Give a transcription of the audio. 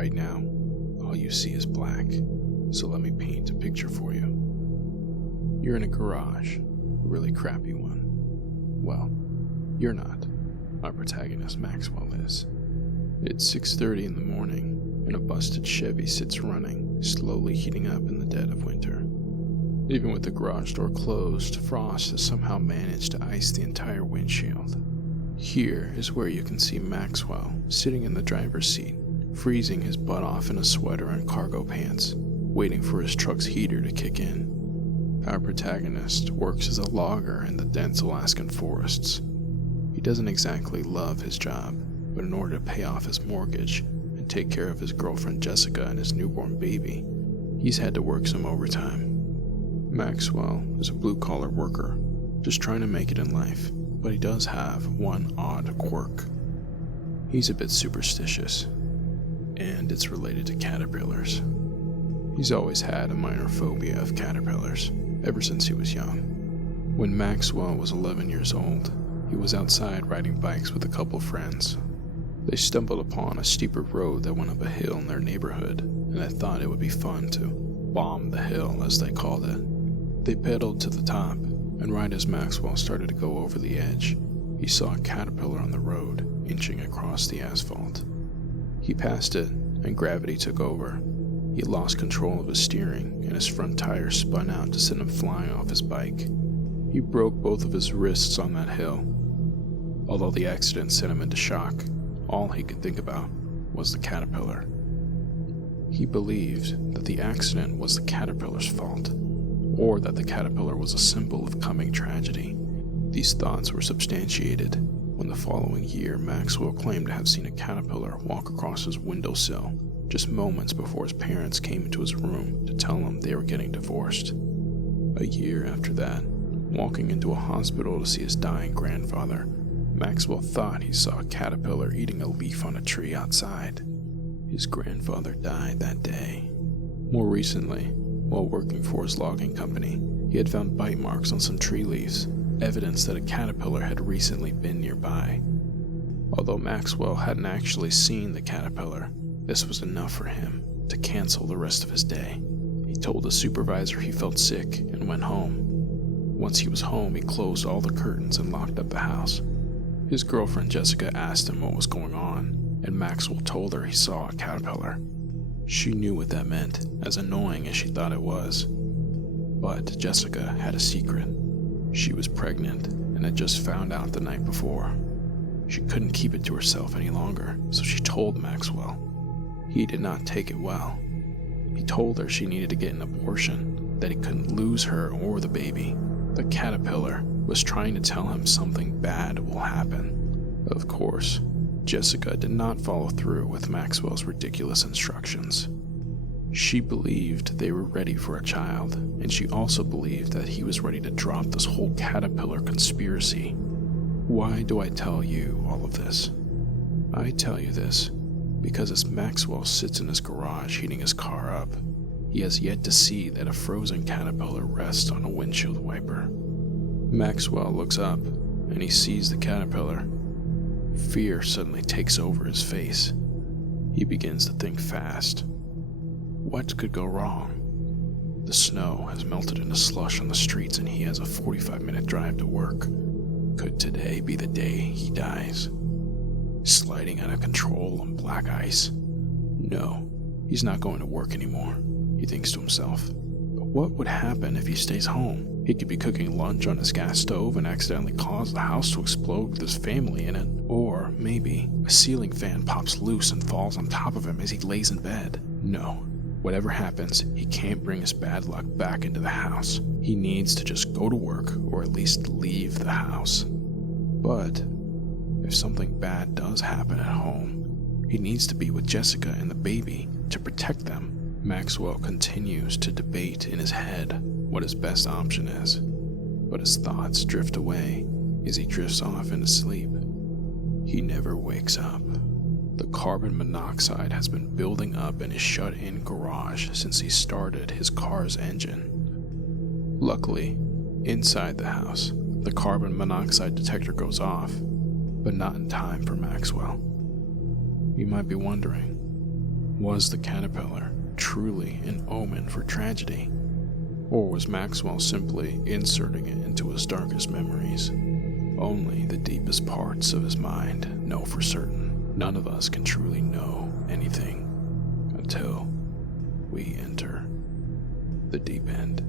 Right now, all you see is black, so let me paint a picture for you. You're in a garage, a really crappy one. Well, you're not. Our protagonist Maxwell is. It's 6:30 in the morning, and a busted Chevy sits running, slowly heating up in the dead of winter. Even with the garage door closed, frost has somehow managed to ice the entire windshield. Here is where you can see Maxwell sitting in the driver's seat, freezing his butt off in a sweater and cargo pants, waiting for his truck's heater to kick in. Our protagonist works as a logger in the dense Alaskan forests. He doesn't exactly love his job, but in order to pay off his mortgage and take care of his girlfriend Jessica and his newborn baby, he's had to work some overtime. Maxwell is a blue-collar worker, just trying to make it in life, but he does have one odd quirk. He's a bit superstitious, and it's related to caterpillars. He's always had a minor phobia of caterpillars, ever since he was young. When Maxwell was 11 years old, he was outside riding bikes with a couple friends. They stumbled upon a steeper road that went up a hill in their neighborhood, and they thought it would be fun to bomb the hill, as they called it. They pedaled to the top, and right as Maxwell started to go over the edge, he saw a caterpillar on the road, inching across the asphalt. He passed it, and gravity took over. He lost control of his steering, and his front tire spun out to send him flying off his bike. He broke both of his wrists on that hill. Although the accident sent him into shock, all he could think about was the caterpillar. He believed that the accident was the caterpillar's fault, or that the caterpillar was a symbol of coming tragedy. These thoughts were substantiated when the following year Maxwell claimed to have seen a caterpillar walk across his windowsill just moments before his parents came into his room to tell him they were getting divorced. A year after that, walking into a hospital to see his dying grandfather, Maxwell thought he saw a caterpillar eating a leaf on a tree outside. His grandfather died that day. More recently, while working for his logging company, he had found bite marks on some tree leaves, evidence that a caterpillar had recently been nearby. Although Maxwell hadn't actually seen the caterpillar, this was enough for him to cancel the rest of his day. He told his supervisor he felt sick and went home. Once he was home, he closed all the curtains and locked up the house. His girlfriend Jessica asked him what was going on, and Maxwell told her he saw a caterpillar. She knew what that meant, as annoying as she thought it was. But Jessica had a secret. She was pregnant and had just found out the night before. She couldn't keep it to herself any longer, so she told Maxwell. He did not take it well. He told her she needed to get an abortion, that he couldn't lose her or the baby. The caterpillar was trying to tell him something bad will happen. Of course, Jessica did not follow through with Maxwell's ridiculous instructions. She believed they were ready for a child, and she also believed that he was ready to drop this whole caterpillar conspiracy. Why do I tell you all of this? I tell you this because as Maxwell sits in his garage heating his car up, he has yet to see that a frozen caterpillar rests on a windshield wiper. Maxwell looks up, and he sees the caterpillar. Fear suddenly takes over his face. He begins to think fast. What could go wrong? The snow has melted into slush on the streets, and he has a 45-minute drive to work. Could today be the day he dies? Sliding out of control on black ice? No, he's not going to work anymore, he thinks to himself. But what would happen if he stays home? He could be cooking lunch on his gas stove and accidentally cause the house to explode with his family in it. Or maybe a ceiling fan pops loose and falls on top of him as he lays in bed. No, whatever happens, he can't bring his bad luck back into the house. He needs to just go to work, or at least leave the house. But if something bad does happen at home, he needs to be with Jessica and the baby to protect them. Maxwell continues to debate in his head what his best option is, but his thoughts drift away as he drifts off into sleep. He never wakes up. The carbon monoxide has been building up in his shut-in garage since he started his car's engine. Luckily, inside the house, the carbon monoxide detector goes off, but not in time for Maxwell. You might be wondering, Was the caterpillar truly an omen for tragedy? Or was Maxwell simply inserting it into his darkest memories? Only the deepest parts of his mind know for certain. None of us can truly know anything until we enter the deep end.